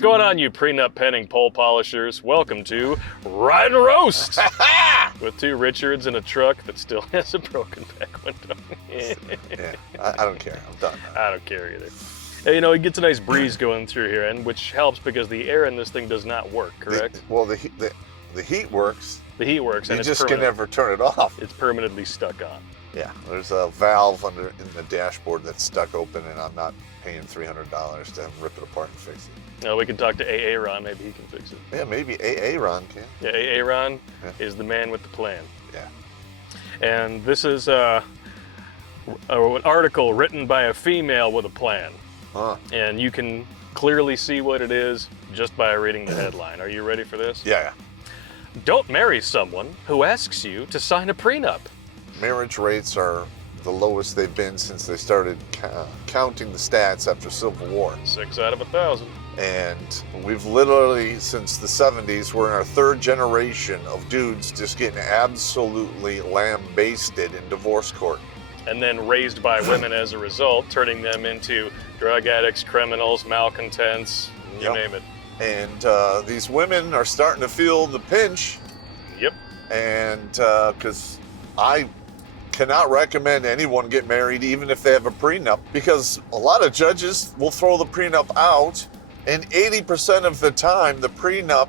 What's going on, you prenup penning pole polishers? Welcome to Ride and Roast with two Richards and a truck that still has a broken back window. Yeah, I don't care. I'm done. I don't care either. Hey, you know, it gets a nice breeze going through here, and which helps because the air in this thing does not work, correct? The heat works. The heat works, and You it's just can permanent. never turn it off. It's permanently stuck on. Yeah, there's a valve in the dashboard that's stuck open, and I'm not paying $300 to have him rip it apart and fix it. We can talk to AA Ron. Maybe he can fix it. Yeah, maybe AA Ron can. Yeah, AA Ron is the man with the plan. Yeah. And this is an article written by a female with a plan. And you can clearly see what it is just by reading the headline. Are you ready for this? Yeah. Don't marry someone who asks you to sign a prenup. Marriage rates are the lowest they've been since they started counting the stats after Civil War. 6 out of 1,000. And we've literally, since the 70s, we're in our third generation of dudes just getting absolutely lambasted in divorce court. And then raised by women as a result, turning them into drug addicts, criminals, malcontents, you name it. And these women are starting to feel the pinch. Yep. And because I cannot recommend anyone get married even if they have a prenup, because a lot of judges will throw the prenup out, and 80% of the time the prenup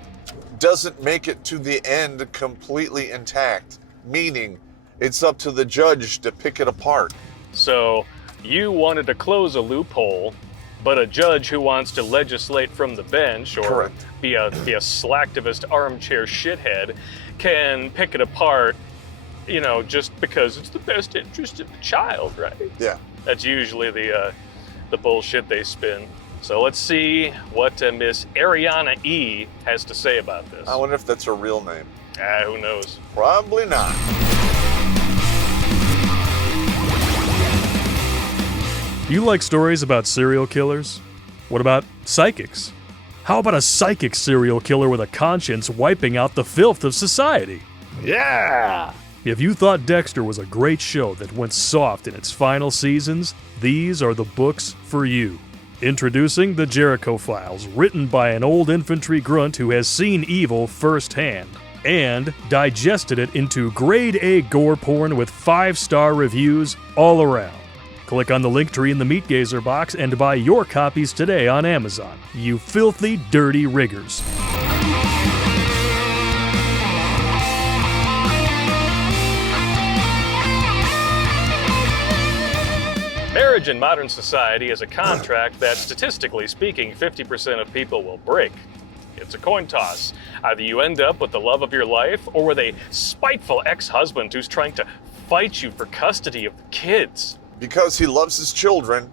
doesn't make it to the end completely intact, meaning it's up to the judge to pick it apart. So you wanted to close a loophole, but a judge who wants to legislate from the bench or be a slacktivist armchair shithead can pick it apart, you know, just because it's the best interest of the child, right? Yeah. That's usually the bullshit they spin. So let's see what Miss Ariana E. has to say about this. I wonder if that's her real name. Who knows? Probably not. Do you like stories about serial killers? What about psychics? How about a psychic serial killer with a conscience wiping out the filth of society? Yeah! If you thought Dexter was a great show that went soft in its final seasons, these are the books for you. Introducing The Jericho Files, written by an old infantry grunt who has seen evil firsthand, and digested it into grade A gore porn with 5-star reviews all around. Click on the link tree in the Meat Gazer box and buy your copies today on Amazon, you filthy, dirty riggers. Marriage in modern society is a contract that, statistically speaking, 50% of people will break. It's a coin toss. Either you end up with the love of your life or with a spiteful ex-husband who's trying to fight you for custody of the kids. Because he loves his children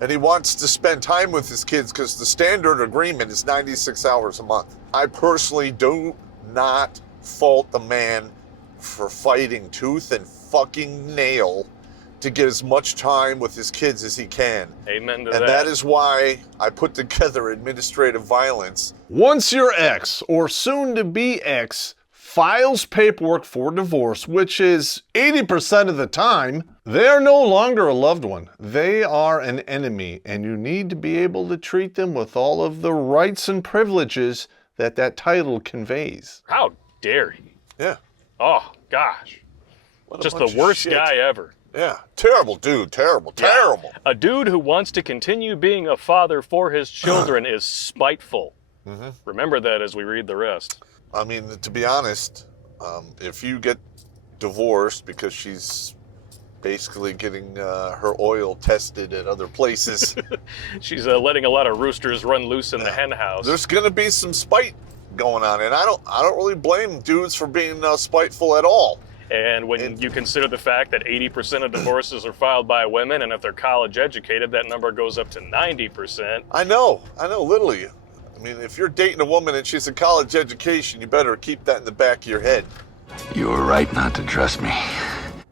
and he wants to spend time with his kids, because the standard agreement is 96 hours a month. I personally do not fault the man for fighting tooth and fucking nail to get as much time with his kids as he can. Amen to that. And that is why I put together administrative violence. Once your ex, or soon-to-be ex, files paperwork for divorce, which is 80% of the time, they are no longer a loved one. They are an enemy, and you need to be able to treat them with all of the rights and privileges that title conveys. How dare he? Yeah. Oh, gosh. Just the worst guy ever. Yeah, terrible dude, terrible. A dude who wants to continue being a father for his children is spiteful. Mm-hmm. Remember that as we read the rest. I mean, to be honest, if you get divorced because she's basically getting her oil tested at other places. She's letting a lot of roosters run loose in the hen house. There's going to be some spite going on, and I don't really blame dudes for being spiteful at all. And when you consider the fact that 80% of divorces are filed by women, and if they're college educated, that number goes up to 90%. I know, literally. I mean, if you're dating a woman and she's in college education, you better keep that in the back of your head. You were right not to trust me.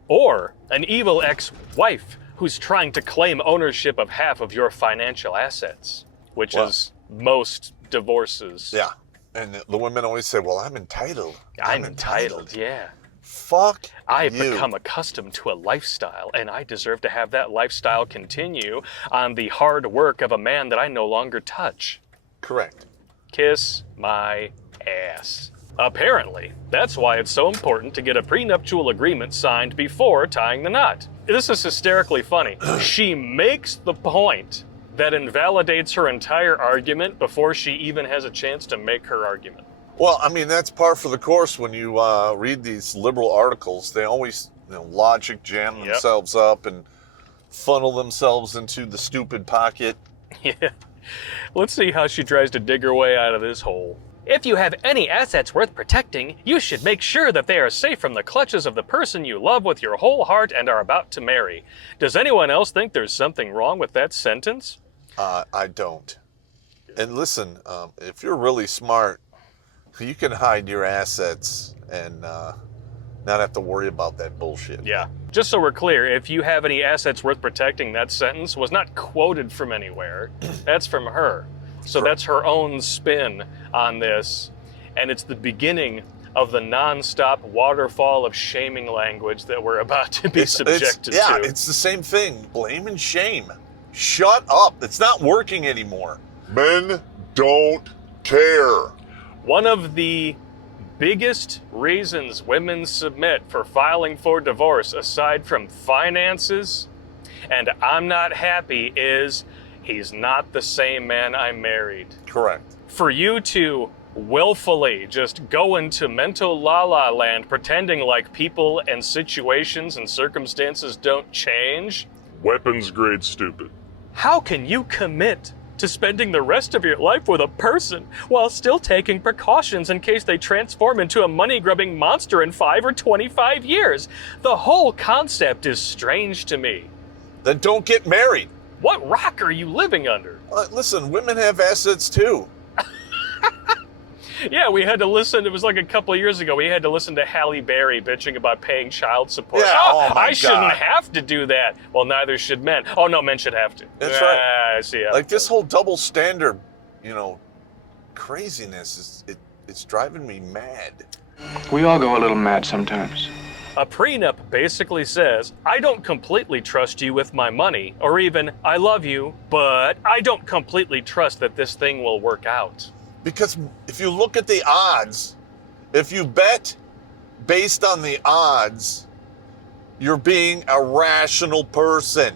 Or an evil ex-wife who's trying to claim ownership of half of your financial assets, which is most divorces. Yeah, and the women always say, well, I'm entitled. I'm entitled, yeah. Fuck I've you. become accustomed to a lifestyle, and I deserve to have that lifestyle continue on the hard work of a man that I no longer touch. Correct. Kiss my ass. Apparently, that's why it's so important to get a prenuptial agreement signed before tying the knot. This is hysterically funny. She makes the point that invalidates her entire argument before she even has a chance to make her argument. Well, I mean, that's par for the course when you read these liberal articles. They always, logic jam themselves up and funnel themselves into the stupid pocket. Yeah. Let's see how she tries to dig her way out of this hole. If you have any assets worth protecting, you should make sure that they are safe from the clutches of the person you love with your whole heart and are about to marry. Does anyone else think there's something wrong with that sentence? I don't. And listen, if you're really smart, you can hide your assets and not have to worry about that bullshit. Yeah. Just so we're clear, if you have any assets worth protecting, that sentence was not quoted from anywhere. That's from her. So that's her own spin on this, and it's the beginning of the non-stop waterfall of shaming language that we're about to be subjected Yeah, to. it's the same thing. Blame and shame. Shut up. It's not working anymore. Men don't care. One of the biggest reasons women submit for filing for divorce, aside from finances and I'm not happy, is he's not the same man I married. Correct. For you to willfully just go into mental la-la land pretending like people and situations and circumstances don't change. Weapons grade stupid. How can you commit to spending the rest of your life with a person while still taking precautions in case they transform into a money-grubbing monster in 5 or 25 years? The whole concept is strange to me. Then don't get married. What rock are you living under? Listen, women have assets too. Yeah, we had to listen. It was like a couple of years ago. We had to listen to Halle Berry bitching about paying child support. Yeah, oh my I shouldn't God. have to do that. Well, neither should men. Oh, no, men should have to. That's right. I see. How Like it this goes. whole double standard, craziness it's driving me mad. We all go a little mad sometimes. A prenup basically says, I don't completely trust you with my money, or even, I love you, but I don't completely trust that this thing will work out. Because if you look at the odds, if you bet based on the odds, you're being a rational person.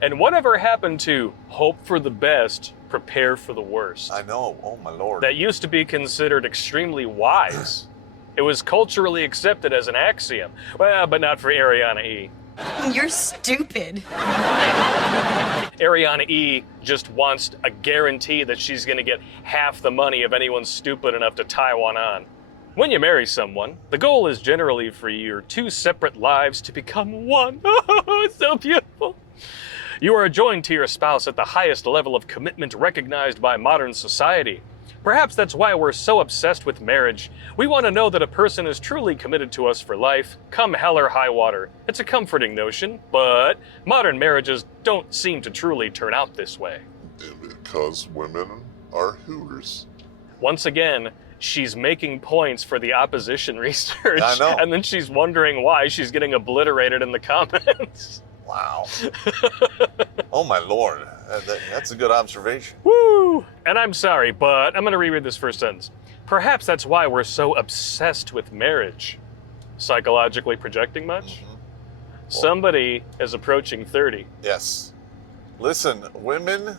And whatever happened to hope for the best, prepare for the worst? I know. Oh, my Lord. That used to be considered extremely wise. It was culturally accepted as an axiom. Well, but not for Ariana E. You're stupid. Ariana E just wants a guarantee that she's going to get half the money of anyone stupid enough to tie one on. When you marry someone, the goal is generally for your two separate lives to become one. Oh, it's so beautiful. You are joined to your spouse at the highest level of commitment recognized by modern society. Perhaps that's why we're so obsessed with marriage. We want to know that a person is truly committed to us for life, come hell or high water. It's a comforting notion, but modern marriages don't seem to truly turn out this way. Because women are hooters. Once again, she's making points for the opposition research, I know. and then she's wondering why she's getting obliterated in the comments. Wow. Oh, my Lord. That's a good observation. Woo! And I'm sorry, but I'm going to reread this first sentence. Perhaps that's why we're so obsessed with marriage. Psychologically projecting much? Somebody is approaching 30. Yes. Listen, women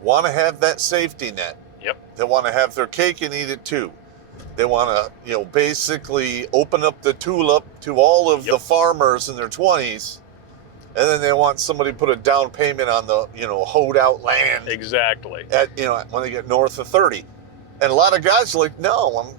want to have that safety net. Yep. They want to have their cake and eat it too. They want to, basically open up the tulip to all of the farmers in their 20s. And then they want somebody to put a down payment on the, hoed out land. Exactly. When they get north of 30. And a lot of guys are like, no,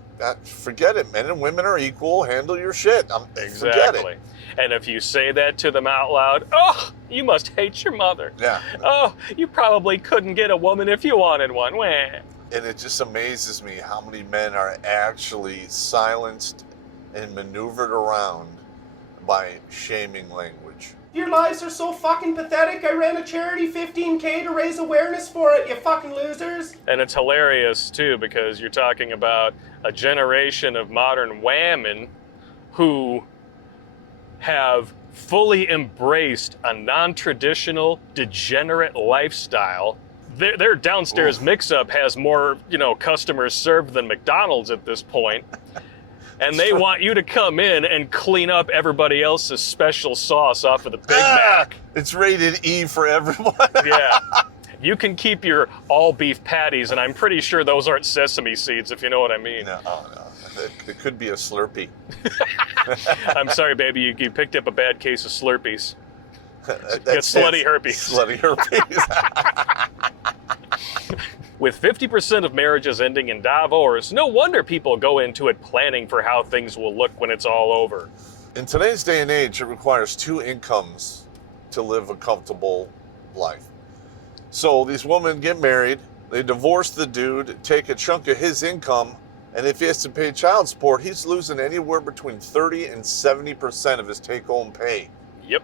forget it. Men and women are equal. Handle your shit. Forget Exactly. it. And if you say that to them out loud, oh, you must hate your mother. Yeah. Oh, you probably couldn't get a woman if you wanted one. Wah. And it just amazes me how many men are actually silenced and maneuvered around by shaming language. Your lives are so fucking pathetic. I ran a charity 15K to raise awareness for it, you fucking losers. And it's hilarious, too, because you're talking about a generation of modern women who have fully embraced a non-traditional, degenerate lifestyle Their downstairs mix-up has more, customers served than McDonald's at this point. And they want you to come in and clean up everybody else's special sauce off of the Big Mac. It's rated E for everyone. Yeah. You can keep your all-beef patties, and I'm pretty sure those aren't sesame seeds, if you know what I mean. No. It could be a Slurpee. I'm sorry, baby, you picked up a bad case of Slurpees. That's slutty herpes. Slutty herpes. With 50% of marriages ending in divorce, no wonder people go into it planning for how things will look when it's all over. In today's day and age, it requires 2 incomes to live a comfortable life. So these women get married, they divorce the dude, take a chunk of his income, and if he has to pay child support, he's losing anywhere between 30 and 70% of his take-home pay. Yep.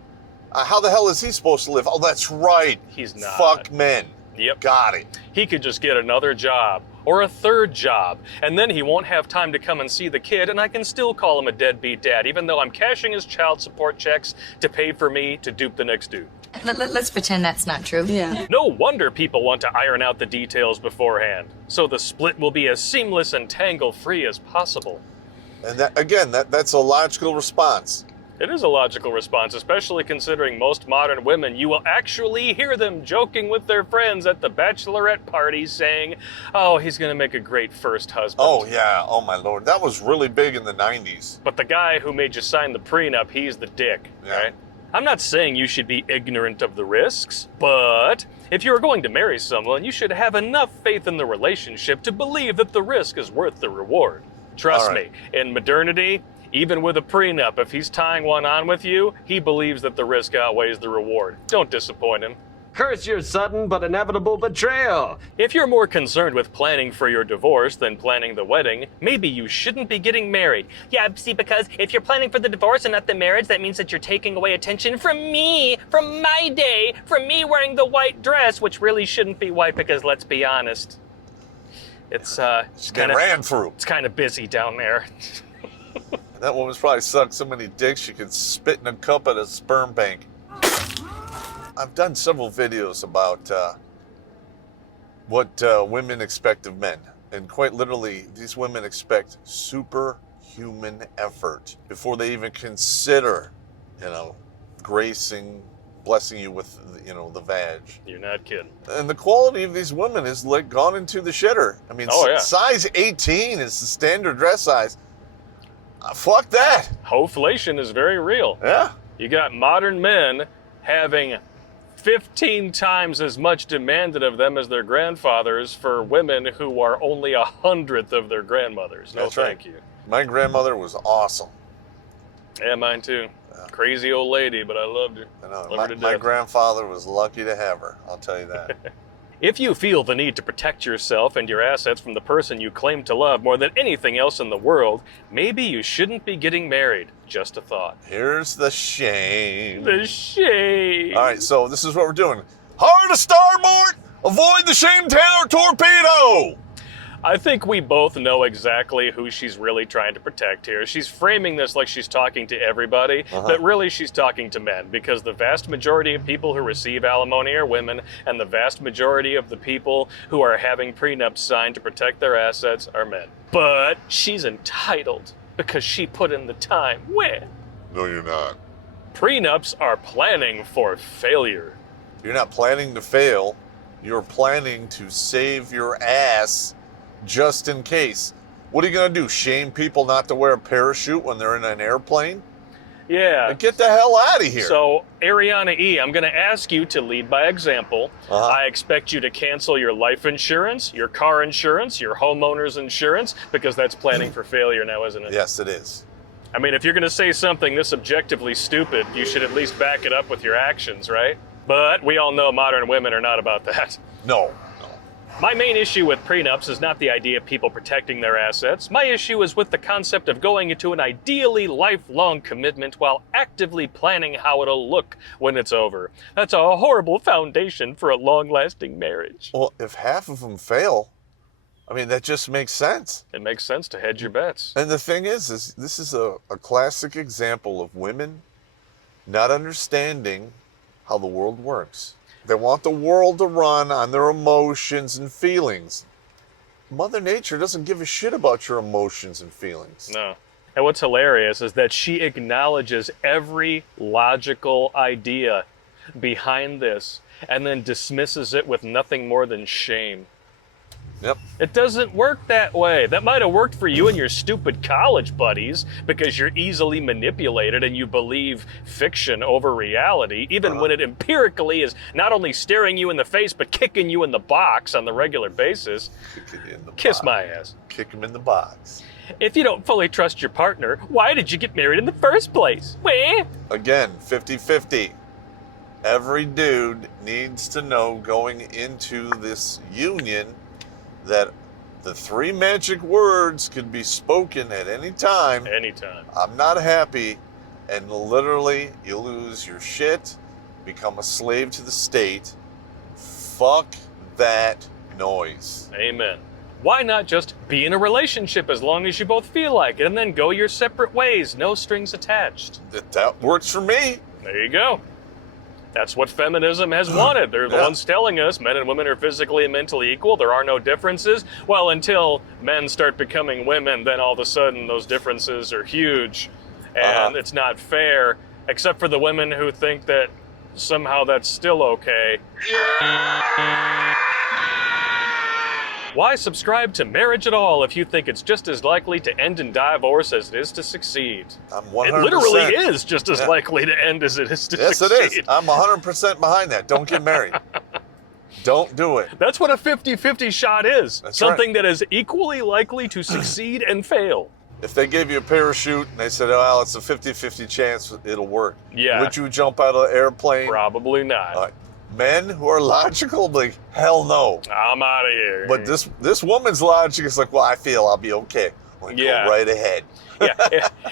How the hell is he supposed to live? Oh, that's right. He's not. Fuck men. Yep. Got it. He could just get another job or a third job, and then he won't have time to come and see the kid, and I can still call him a deadbeat dad, even though I'm cashing his child support checks to pay for me to dupe the next dude. Let's pretend that's not true. Yeah. No wonder people want to iron out the details beforehand, so the split will be as seamless and tangle-free as possible. And that's a logical response. It is a logical response, especially considering most modern women, you will actually hear them joking with their friends at the bachelorette parties saying, oh, he's going to make a great first husband. Oh, yeah. Oh, my Lord. That was really big in the 90s. But the guy who made you sign the prenup, he's the dick, right? I'm not saying you should be ignorant of the risks, but if you are going to marry someone, you should have enough faith in the relationship to believe that the risk is worth the reward. Trust me, in modernity, even with a prenup, if he's tying one on with you, he believes that the risk outweighs the reward. Don't disappoint him. Curse your sudden but inevitable betrayal. If you're more concerned with planning for your divorce than planning the wedding, maybe you shouldn't be getting married. Yeah, see, because if you're planning for the divorce and not the marriage, that means that you're taking away attention from me, from my day, from me wearing the white dress, which really shouldn't be white because, let's be honest, it's kind of busy down there. That woman's probably sucked so many dicks she could spit in a cup at a sperm bank. I've done several videos about what women expect of men. And quite literally, these women expect superhuman effort before they even consider, blessing you with, the vag. You're not kidding. And the quality of these women is like gone into the shitter. I mean, size 18 is the standard dress size. Fuck that. Hoflation is very real. Yeah. You got modern men having 15 times as much demanded of them as their grandfathers for women who are only 100th of their grandmothers. No, thank you. My grandmother was awesome. Yeah, mine too. Yeah. Crazy old lady, but I loved her. I know. My grandfather was lucky to have her, I'll tell you that. If you feel the need to protect yourself and your assets from the person you claim to love more than anything else in the world, maybe you shouldn't be getting married. Just a thought. Here's the shame. The shame. All right, so this is what we're doing. Hard to starboard, avoid the shame tower torpedo. I think we both know exactly who she's really trying to protect here. She's framing this like she's talking to everybody, but really she's talking to men, because the vast majority of people who receive alimony are women, and the vast majority of the people who are having prenups signed to protect their assets are men. But she's entitled because she put in the time. When? No, you're not. Prenups are planning for failure. You're not planning to fail. You're planning to save your ass just in case. What are you going to do? Shame people not to wear a parachute when they're in an airplane? Yeah. Get the hell out of here. So, Ariana E., I'm going to ask you to lead by example. I expect you to cancel your life insurance, your car insurance, your homeowner's insurance, because that's planning for failure now, isn't it? Yes, it is. I mean, if you're going to say something this objectively stupid, you should at least back it up with your actions, right? But we all know modern women are not about that. No. My main issue with prenups is not the idea of people protecting their assets. My issue is with the concept of going into an ideally lifelong commitment while actively planning how it'll look when it's over. That's a horrible foundation for a long-lasting marriage. Well, if half of them fail, I mean, that just makes sense. It makes sense to hedge your bets. And the thing is this is a classic example of women not understanding how the world works. They want the world to run on their emotions and feelings. Mother Nature doesn't give a shit about your emotions and feelings. No. And what's hilarious is that she acknowledges every logical idea behind this and then dismisses it with nothing more than shame. Yep. It doesn't work that way. That might have worked for you and your stupid college buddies because you're easily manipulated and you believe fiction over reality, even when it empirically is not only staring you in the face, but kicking you in the box on the regular basis. Kiss my ass. Kick him in the box. If you don't fully trust your partner, why did you get married in the first place? Weh? Again, 50-50. Every dude needs to know going into this union that the 3 magic words could be spoken at any time. Anytime. I'm not happy, and literally you lose your shit, become a slave to the state. Fuck that noise. Amen. Why not just be in a relationship as long as you both feel like it and then go your separate ways, no strings attached? That works for me. There you go. That's what feminism has wanted. They're the ones telling us men and women are physically and mentally equal. There are no differences. Well, until men start becoming women, then all of a sudden those differences are huge. And it's not fair, except for the women who think that somehow that's still okay. Why subscribe to marriage at all if you think it's just as likely to end in divorce as it is to succeed? I'm 100%. It literally is just as likely to end as it is to succeed. Yes, it is. I'm 100% behind that. Don't get married. Don't do it. That's what a 50-50 shot is. That's something that is equally likely to succeed and fail. If they gave you a parachute and they said, oh, it's a 50-50 chance it'll work, Yeah. would you jump out of the airplane? Probably not. Men who are logical, like, hell no. I'm out of here. But this woman's logic is like, well, I feel I'll be okay. Go right ahead.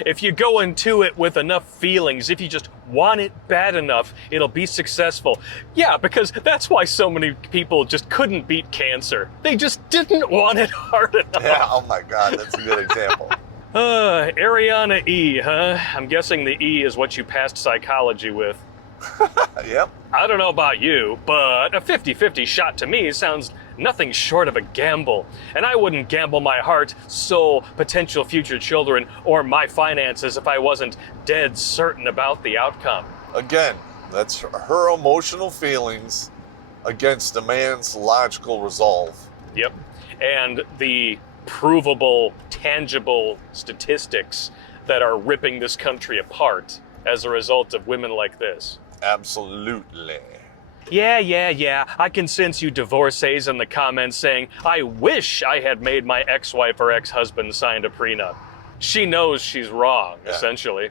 If you go into it with enough feelings, if you just want it bad enough, it'll be successful. Yeah, because that's why so many people just couldn't beat cancer. They just didn't want it hard enough. Yeah, oh my God, that's a good example. Ariana E, huh? I'm guessing the E is what you passed psychology with. Yep. I don't know about you, but a 50-50 shot to me sounds nothing short of a gamble. And I wouldn't gamble my heart, soul, potential future children, or my finances if I wasn't dead certain about the outcome. Again, that's her emotional feelings against a man's logical resolve. Yep. And the provable, tangible statistics that are ripping this country apart as a result of women like this. Absolutely. Yeah. I can sense you divorcees in the comments saying, I wish I had made my ex-wife or ex-husband sign a prenup. She knows she's wrong, essentially.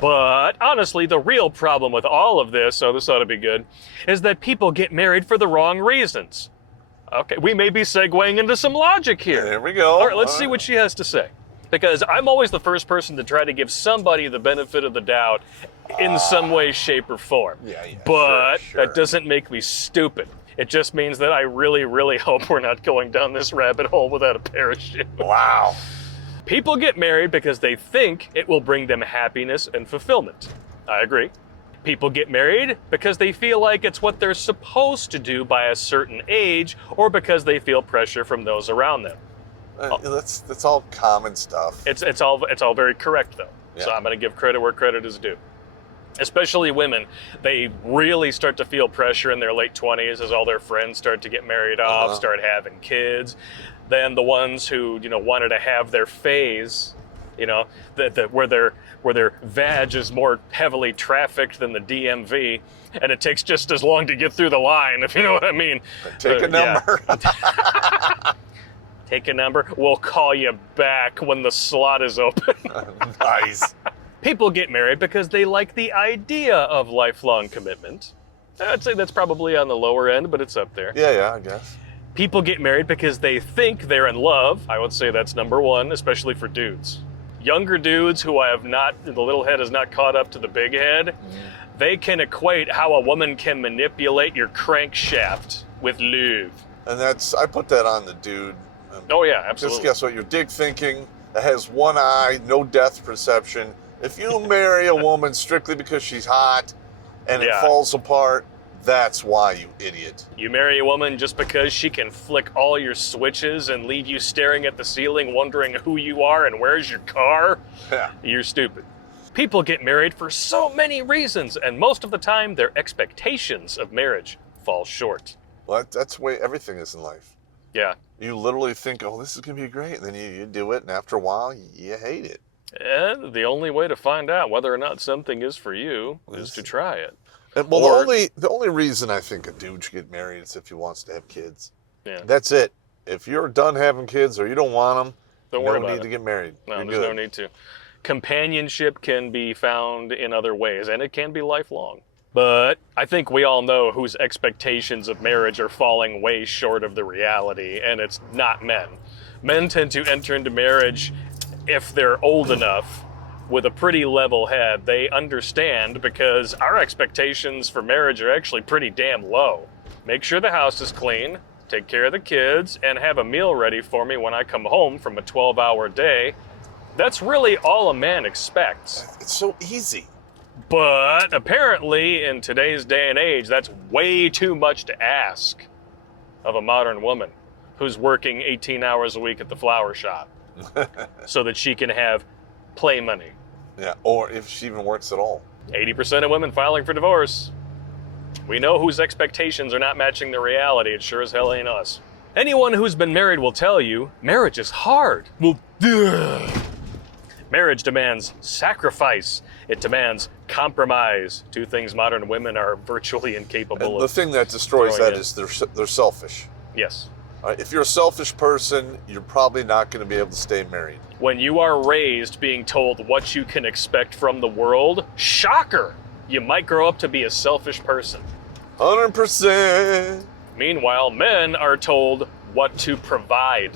But honestly, the real problem with all of this, so this ought to be good, is that people get married for the wrong reasons. Okay, we may be segueing into some logic here. There we go. All right, let's see what she has to say. Because I'm always the first person to try to give somebody the benefit of the doubt in some way, shape, or form. But sure. That doesn't make me stupid. It just means that I really, really hope we're not going down this rabbit hole without a parachute. Wow. People get married because they think it will bring them happiness and fulfillment. I agree. People get married because they feel like it's what they're supposed to do by a certain age, or because they feel pressure from those around them. That's all common stuff. It's all very correct though. Yeah. So I'm going to give credit where credit is due. Especially women, they really start to feel pressure in their late 20s as all their friends start to get married off, start having kids. Then the ones who wanted to have their phase, where their vag is more heavily trafficked than the DMV, and it takes just as long to get through the line, if you know what I mean. Take a number. Yeah. Take a number. We'll call you back when the slot is open. Nice. People get married because they like the idea of lifelong commitment. I'd say that's probably on the lower end, but it's up there. Yeah, I guess. People get married because they think they're in love. I would say that's number one, especially for dudes. Younger dudes who the little head has not caught up to the big head, they can equate how a woman can manipulate your crankshaft with lube. And I put that on the dude. Oh yeah, absolutely. Just guess what? Your dick thinking that has one eye, no depth perception. If you marry a woman strictly because she's hot and it falls apart, That's why, you idiot. You marry a woman just because she can flick all your switches and leave you staring at the ceiling wondering who you are and where's your car? Yeah. You're stupid. People get married for so many reasons, and most of the time their expectations of marriage fall short. Well, that's the way everything is in life. Yeah. You literally think, oh, this is going to be great. And then you do it, and after a while, you hate it. And the only way to find out whether or not something is for you is to try it. Well, Or- the only reason I think a dude should get married is if he wants to have kids. Yeah. That's it. If you're done having kids or you don't want them, Don't worry no about need it. to get married. No, You're there's good. no need to. Companionship can be found in other ways, and it can be lifelong. But I think we all know whose expectations of marriage are falling way short of the reality, and it's not men. Men tend to enter into marriage if they're old enough with a pretty level head. They understand because our expectations for marriage are actually pretty damn low. Make sure the house is clean, take care of the kids, and have a meal ready for me when I come home from a 12-hour day. That's really all a man expects. It's so easy. But apparently, in today's day and age, that's way too much to ask of a modern woman who's working 18 hours a week at the flower shop so that she can have play money. Yeah, or if she even works at all. 80% of women filing for divorce. We know whose expectations are not matching the reality. It sure as hell ain't us. Anyone who's been married will tell you, marriage is hard. Well, marriage demands sacrifice. It demands compromise. Two things modern women are virtually incapable And the of. thing that destroys throwing that in. is they're selfish. Yes. All right, if you're a selfish person, you're probably not going to be able to stay married. When you are raised being told what you can expect from the world, shocker! You might grow up to be a selfish person. 100%. Meanwhile, men are told what to provide.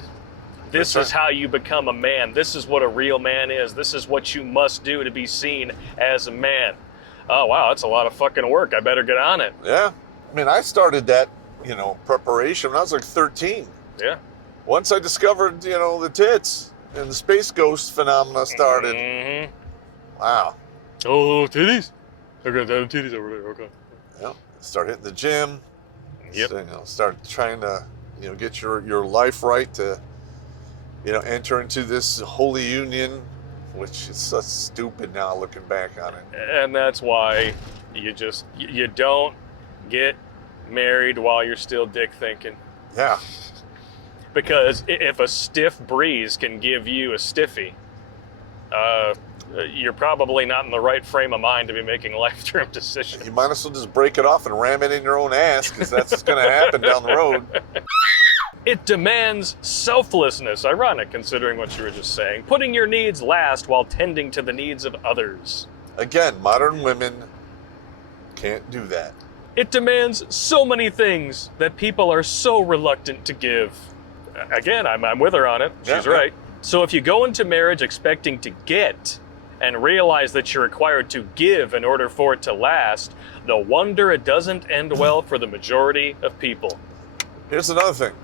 This That's is right. how you become a man. This is what a real man is. This is what you must do to be seen as a man. Oh, wow, that's a lot of fucking work. I better get on it. Yeah. I mean, I started that, preparation when I was like 13. Yeah. Once I discovered, the tits and the space ghost phenomena started. Mm-hmm. Wow. Oh, titties? I got titties over there. Okay. Yeah. Start hitting the gym. Yep. So, start trying to, get your life right to, enter into this holy union, which is so stupid now looking back on it. And that's why you don't get married while you're still dick thinking. Yeah. Because if a stiff breeze can give you a stiffy, you're probably not in the right frame of mind to be making life-term decisions. You might as well just break it off and ram it in your own ass, because that's what's going to happen down the road. It demands selflessness, ironic considering what you were just saying, putting your needs last while tending to the needs of others. Again, modern women can't do that. It demands so many things that people are so reluctant to give. Again, I'm with her on it. She's Yeah. right. So if you go into marriage expecting to get and realize that you're required to give in order for it to last, no wonder it doesn't end well for the majority of people. Here's another thing.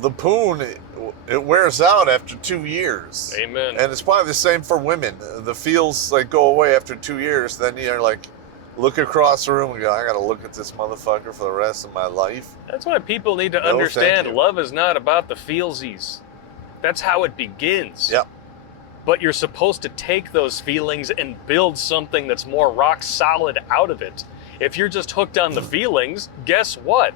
The poon, it wears out after 2 years. Amen. And it's probably the same for women. The feels go away after 2 years. Then you're look across the room and go, I got to look at this motherfucker for the rest of my life. That's why people need to No, understand thank you. love is not about the feelsies. That's how it begins. Yep. But you're supposed to take those feelings and build something that's more rock solid out of it. If you're just hooked on the feelings, guess what?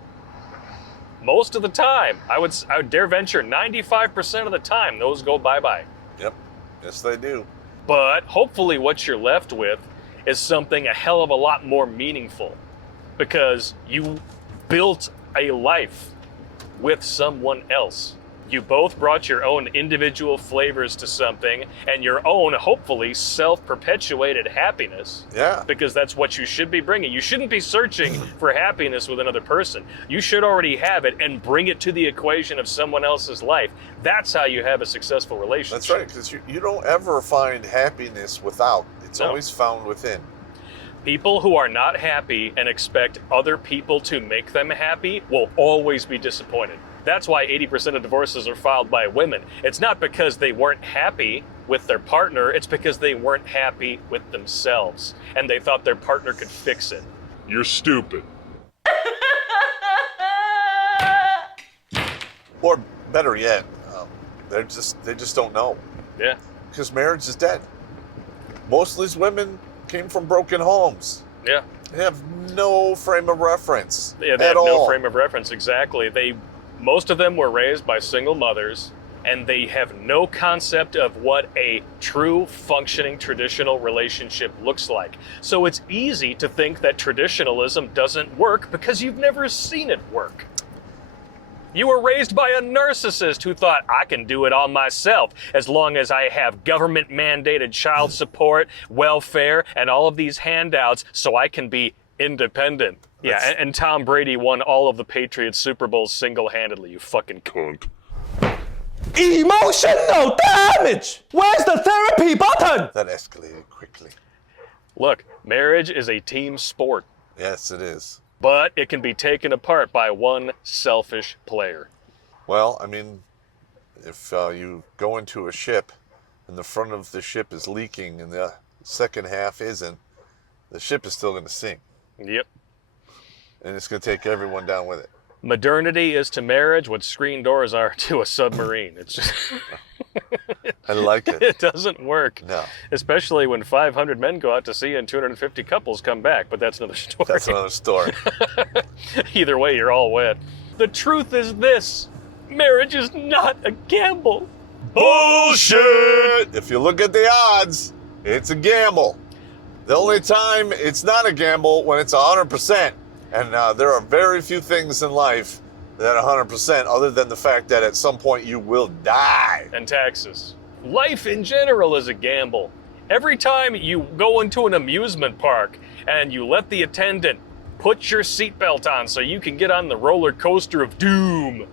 Most of the time, I would dare venture 95% of the time, those go bye-bye. Yep. Yes, they do. But hopefully what you're left with is something a hell of a lot more meaningful, because you built a life with someone else. You both brought your own individual flavors to something and your own, hopefully, self-perpetuated happiness. Yeah. Because that's what you should be bringing. You shouldn't be searching for happiness with another person. You should already have it and bring it to the equation of someone else's life. That's how you have a successful relationship. That's right, because you don't ever find happiness without. It's No. always found within. People who are not happy and expect other people to make them happy will always be disappointed. That's why 80% of divorces are filed by women. It's not because they weren't happy with their partner, it's because they weren't happy with themselves and they thought their partner could fix it. You're stupid. Or better yet, they just don't know. Yeah. Because marriage is dead. Most of these women came from broken homes. Yeah. They have no frame of reference. Yeah, they have no frame of reference, exactly. Most of them were raised by single mothers, and they have no concept of what a true functioning traditional relationship looks like. So it's easy to think that traditionalism doesn't work because you've never seen it work. You were raised by a narcissist who thought, I can do it all myself as long as I have government-mandated child support, welfare, and all of these handouts so I can be independent. Yeah, and Tom Brady won all of the Patriots Super Bowls single-handedly, you fucking cunt. Emotional damage! Where's the therapy button? That escalated quickly. Look, marriage is a team sport. Yes, it is. But it can be taken apart by one selfish player. Well, I mean, if you go into a ship and the front of the ship is leaking and the second half isn't, the ship is still going to sink. Yep. And it's going to take everyone down with it. Modernity is to marriage what screen doors are to a submarine. It's just... I like it. It doesn't work. No. Especially when 500 men go out to sea and 250 couples come back, but that's another story. That's another story. Either way, you're all wet. The truth is this. Marriage is not a gamble. Bullshit! If you look at the odds, it's a gamble. The only time it's not a gamble when it's 100%. And there are very few things in life that are 100% other than the fact that at some point you will die. And taxes. Life in general is a gamble. Every time you go into an amusement park and you let the attendant put your seatbelt on so you can get on the roller coaster of doom,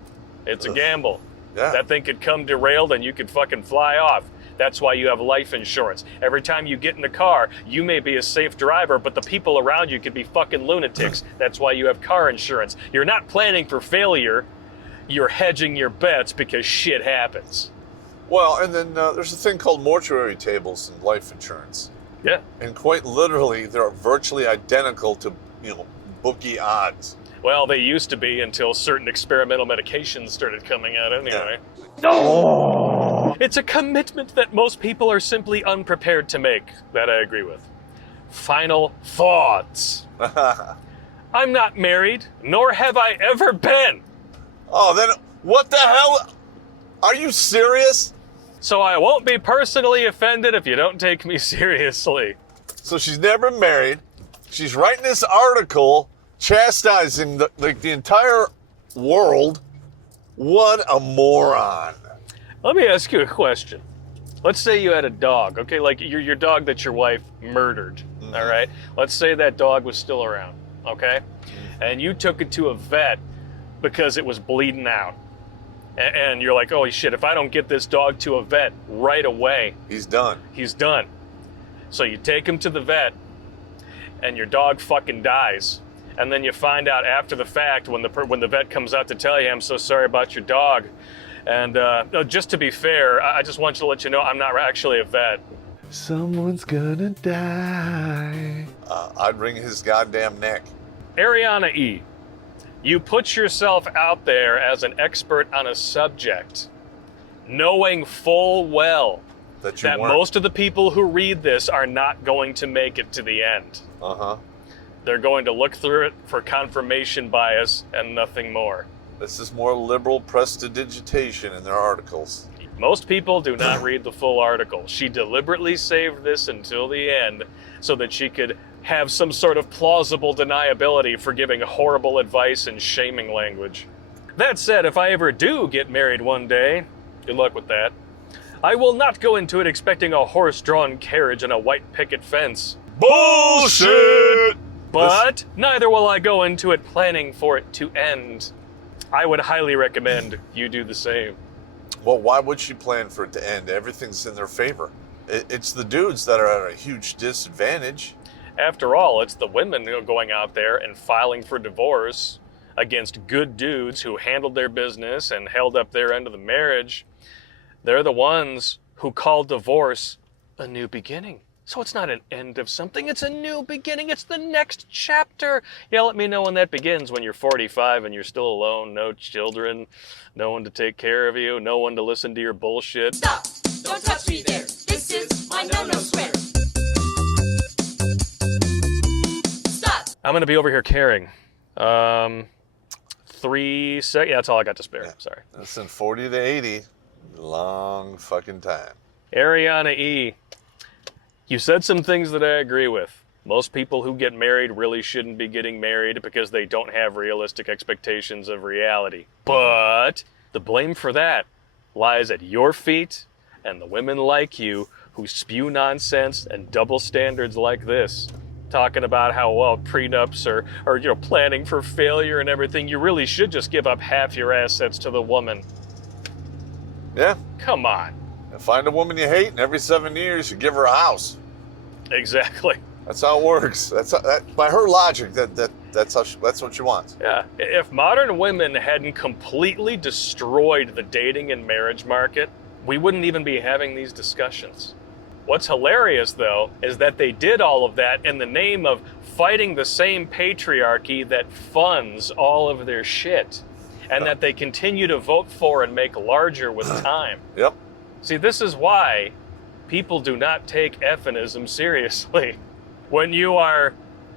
it's a gamble. Yeah. That thing could come derailed and you could fucking fly off. That's why you have life insurance. Every time you get in the car, you may be a safe driver, but the people around you could be fucking lunatics. That's why you have car insurance. You're not planning for failure. You're hedging your bets because shit happens. Well, and then there's a thing called mortuary tables in life insurance. Yeah. And quite literally, they're virtually identical to, bookie odds. Well, they used to be until certain experimental medications started coming out anyway. Yeah. No! It's a commitment that most people are simply unprepared to make. That I agree with. Final thoughts. I'm not married, nor have I ever been. Oh, then what the hell? Are you serious? So I won't be personally offended if you don't take me seriously. So she's never married. She's writing this article chastising the entire world. What a moron. Let me ask you a question. Let's say you had a dog, okay? Like your dog that your wife murdered, all right? Let's say that dog was still around, okay? And you took it to a vet because it was bleeding out. And you're like, oh shit, if I don't get this dog to a vet right away, he's done. He's done. So you take him to the vet and your dog fucking dies. And then you find out after the fact when the vet comes out to tell you, I'm so sorry about your dog. And just to be fair, I just want you to let you know I'm not actually a vet. Someone's gonna die. I'd wring his goddamn neck. Ariana E., you put yourself out there as an expert on a subject, knowing full well that most of the people who read this are not going to make it to the end. Uh-huh. They're going to look through it for confirmation bias and nothing more. This is more liberal prestidigitation in their articles. Most people do not read the full article. She deliberately saved this until the end so that she could have some sort of plausible deniability for giving horrible advice and shaming language. That said, if I ever do get married one day, good luck with that, I will not go into it expecting a horse-drawn carriage and a white picket fence. Bullshit! But neither will I go into it planning for it to end. I would highly recommend you do the same. Well, why would she plan for it to end? Everything's in their favor. It's the dudes that are at a huge disadvantage. After all, it's the women who are going out there and filing for divorce against good dudes who handled their business and held up their end of the marriage. They're the ones who call divorce a new beginning. So it's not an end of something, it's a new beginning, it's the next chapter. Yeah, let me know when that begins, when you're 45 and you're still alone, no children, no one to take care of you, no one to listen to your bullshit. Stop! Don't touch me there! This is my no-no square! Stop! I'm gonna be over here caring. 3 seconds, yeah, that's all I got to spare, sorry. Listen, 40 to 80, long fucking time. Ariana E., you said some things that I agree with. Most people who get married really shouldn't be getting married because they don't have realistic expectations of reality. But the blame for that lies at your feet and the women like you who spew nonsense and double standards like this. Talking about how, well, prenups are planning for failure and everything. You really should just give up half your assets to the woman. Yeah. Come on. And find a woman you hate, and every 7 years you give her a house. Exactly. That's how it works. By her logic, that's what she wants. Yeah. If modern women hadn't completely destroyed the dating and marriage market, we wouldn't even be having these discussions. What's hilarious, though, is that they did all of that in the name of fighting the same patriarchy that funds all of their shit, and that they continue to vote for and make larger with time. Yep. See, this is why people do not take feminism seriously. When you are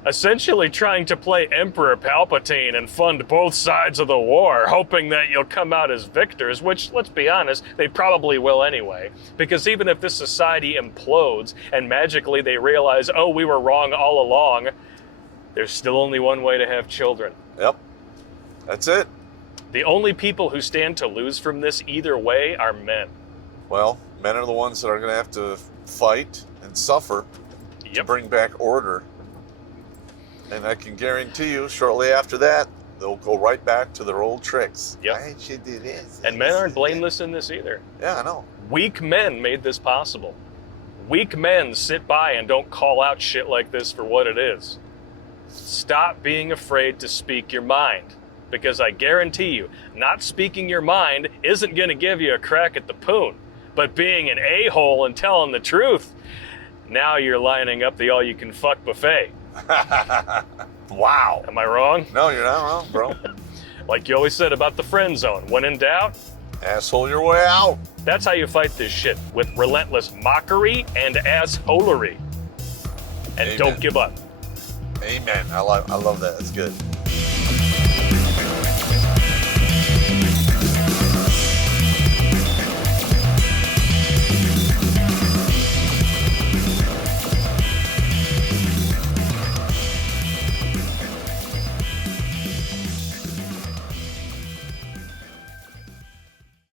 essentially trying to play Emperor Palpatine and fund both sides of the war, hoping that you'll come out as victors, which, let's be honest, they probably will anyway. Because even if this society implodes and magically they realize, oh, we were wrong all along, there's still only one way to have children. Yep. That's it. The only people who stand to lose from this either way are men. Well, men are the ones that are going to have to fight and suffer to bring back order. And I can guarantee you, shortly after that, they'll go right back to their old tricks. Yep. I should do this. And men aren't blameless in this either. Yeah, I know. Weak men made this possible. Weak men sit by and don't call out shit like this for what it is. Stop being afraid to speak your mind. Because I guarantee you, not speaking your mind isn't going to give you a crack at the poon. But being an a-hole and telling the truth, now you're lining up the all-you-can-fuck buffet. Wow. Am I wrong? No, you're not wrong, bro. Like you always said about the friend zone, when in doubt, asshole your way out. That's how you fight this shit, with relentless mockery and assholery. And Amen. don't give up. Amen. I love that. That's good.